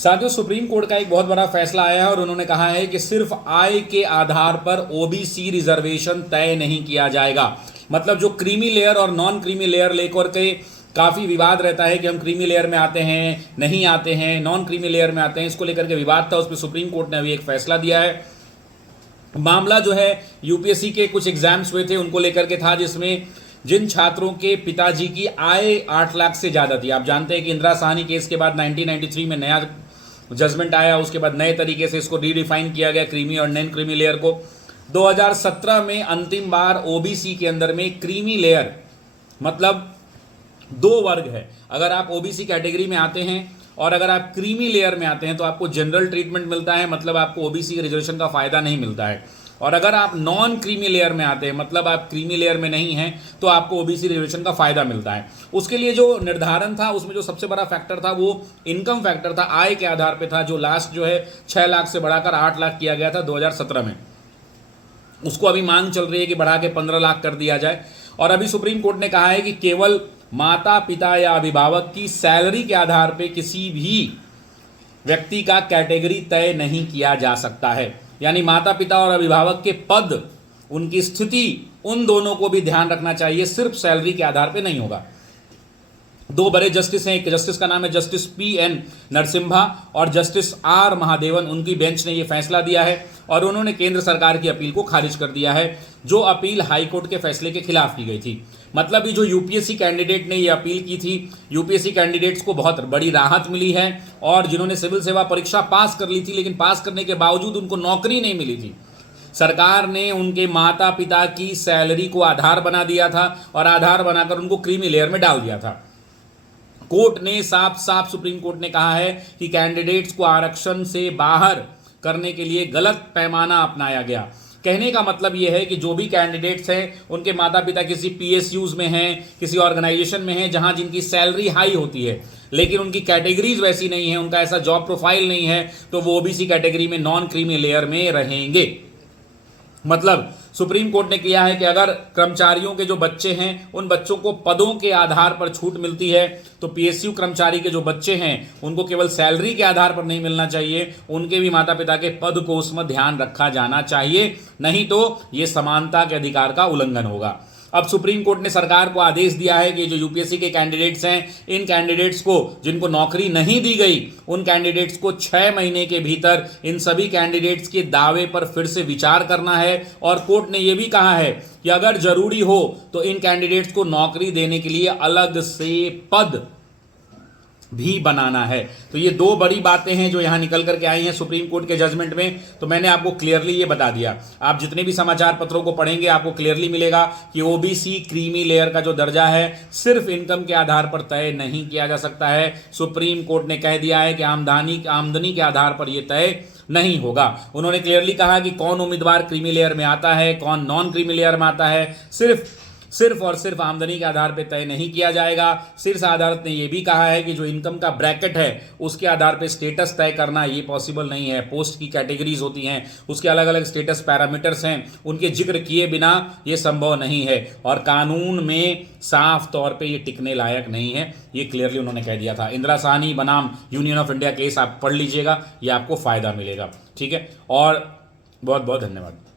साथियों, supreme court का एक बहुत बड़ा फैसला आया है और उन्होंने कहा है कि सिर्फ आय के आधार पर ओबीसी रिजर्वेशन तय नहीं किया जाएगा। मतलब जो क्रीमी लेयर और नॉन क्रीमी लेयर लेकर के काफ़ी विवाद रहता है कि हम क्रीमी लेयर में आते हैं, नहीं आते हैं, नॉन क्रीमी लेयर में आते हैं, इसको लेकर के विवाद था। उस पर सुप्रीम कोर्ट ने अभी एक फैसला दिया है। मामला जो है यूपीएससी के कुछ एग्जाम्स हुए थे उनको लेकर के था, जिसमें जिन छात्रों के पिताजी की आय 8 लाख से ज़्यादा थी। आप जानते हैं कि इंदिरा साहनी केस के बाद 1993 में नया जजमेंट आया, उसके बाद नए तरीके से इसको रीडिफाइन किया गया क्रीमी और नॉन क्रीमी लेयर को। 2017 में अंतिम बार ओबीसी के अंदर में क्रीमी लेयर मतलब 2 वर्ग है। अगर आप ओबीसी कैटेगरी में आते हैं और अगर आप क्रीमी लेयर में आते हैं तो आपको जनरल ट्रीटमेंट मिलता है, मतलब आपको ओबीसी के रिजर्वेशन का फायदा नहीं मिलता है। और अगर आप नॉन क्रीमी लेयर में आते हैं, मतलब आप क्रीमी लेयर में नहीं हैं, तो आपको ओबीसी रिजर्वेशन का फायदा मिलता है। उसके लिए जो निर्धारण था उसमें जो सबसे बड़ा फैक्टर था वो इनकम फैक्टर था, आय के आधार पे था, जो लास्ट जो है 6 लाख से बढ़ाकर 8 लाख किया गया था 2017 में। उसको अभी मांग चल रही है कि बढ़ा के 15 लाख कर दिया जाए। और अभी सुप्रीम कोर्ट ने कहा है कि केवल माता पिता या अभिभावक की सैलरी के आधार पे किसी भी व्यक्ति का कैटेगरी तय नहीं किया जा सकता है। यानी माता पिता और अभिभावक के पद, उनकी स्थिति, उन दोनों को भी ध्यान रखना चाहिए, सिर्फ सैलरी के आधार पे नहीं होगा। 2 बड़े जस्टिस हैं, एक जस्टिस का नाम है जस्टिस पीएन नरसिम्हा और जस्टिस आर महादेवन। उनकी बेंच ने यह फैसला दिया है और उन्होंने केंद्र सरकार की अपील को खारिज कर दिया है, जो अपील हाईकोर्ट के फैसले के खिलाफ की गई थी। मतलब ये जो यूपीएससी कैंडिडेट ने ये अपील की थी, यूपीएससी कैंडिडेट्स को बहुत बड़ी राहत मिली है। और जिन्होंने सिविल सेवा परीक्षा पास कर ली थी लेकिन पास करने के बावजूद उनको नौकरी नहीं मिली थी, सरकार ने उनके माता पिता की सैलरी को आधार बना दिया था और आधार बनाकर उनको क्रीमी लेयर में डाल दिया था। कोर्ट ने साफ साफ सुप्रीम कोर्ट ने कहा है कि कैंडिडेट्स को आरक्षण से बाहर करने के लिए गलत पैमाना अपनाया गया। कहने का मतलब यह है कि जो भी कैंडिडेट्स हैं उनके माता पिता किसी पीएसयूज में हैं, किसी ऑर्गेनाइजेशन में हैं जहां जिनकी सैलरी हाई होती है लेकिन उनकी कैटेगरीज वैसी नहीं है, उनका ऐसा जॉब प्रोफाइल नहीं है, तो वो ओबीसी कैटेगरी में नॉन क्रीमी लेयर में रहेंगे। मतलब सुप्रीम कोर्ट ने किया है कि अगर कर्मचारियों के जो बच्चे हैं उन बच्चों को पदों के आधार पर छूट मिलती है तो पीएसयू कर्मचारी के जो बच्चे हैं उनको केवल सैलरी के आधार पर नहीं मिलना चाहिए, उनके भी माता पिता के पद को उसमें ध्यान रखा जाना चाहिए, नहीं तो ये समानता के अधिकार का उल्लंघन होगा। अब सुप्रीम कोर्ट ने सरकार को आदेश दिया है कि जो यूपीएससी के कैंडिडेट्स हैं, इन कैंडिडेट्स को जिनको नौकरी नहीं दी गई, उन कैंडिडेट्स को 6 महीने के भीतर इन सभी कैंडिडेट्स के दावे पर फिर से विचार करना है। और कोर्ट ने यह भी कहा है कि अगर जरूरी हो तो इन कैंडिडेट्स को नौकरी देने के लिए अलग से पद भी बनाना है। तो ये 2 बड़ी बातें हैं जो यहाँ निकल करके आई हैं सुप्रीम कोर्ट के जजमेंट में। तो मैंने आपको क्लियरली ये बता दिया। आप जितने भी समाचार पत्रों को पढ़ेंगे आपको क्लियरली मिलेगा कि ओबीसी क्रीमी लेयर का जो दर्जा है सिर्फ इनकम के आधार पर तय नहीं किया जा सकता है। सुप्रीम कोर्ट ने कह दिया है कि आमदनी के आधार पर यह तय नहीं होगा। उन्होंने क्लियरली कहा कि कौन उम्मीदवार क्रीमी लेयर में आता है, कौन नॉन क्रीमी लेयर में आता है, सिर्फ और सिर्फ आमदनी के आधार पर तय नहीं किया जाएगा। शीर्ष अदालत ने यह भी कहा है कि जो इनकम का ब्रैकेट है उसके आधार पर स्टेटस तय करना ये पॉसिबल नहीं है। पोस्ट की कैटेगरीज होती हैं, उसके अलग अलग स्टेटस पैरामीटर्स हैं, उनके जिक्र किए बिना ये संभव नहीं है और कानून में साफ तौर पे ये टिकने लायक नहीं है। ये क्लियरली उन्होंने कह दिया था। इंदिरा साहनी बनाम यूनियन ऑफ इंडिया केस आप पढ़ लीजिएगा, ये आपको फायदा मिलेगा। ठीक है, और बहुत बहुत धन्यवाद।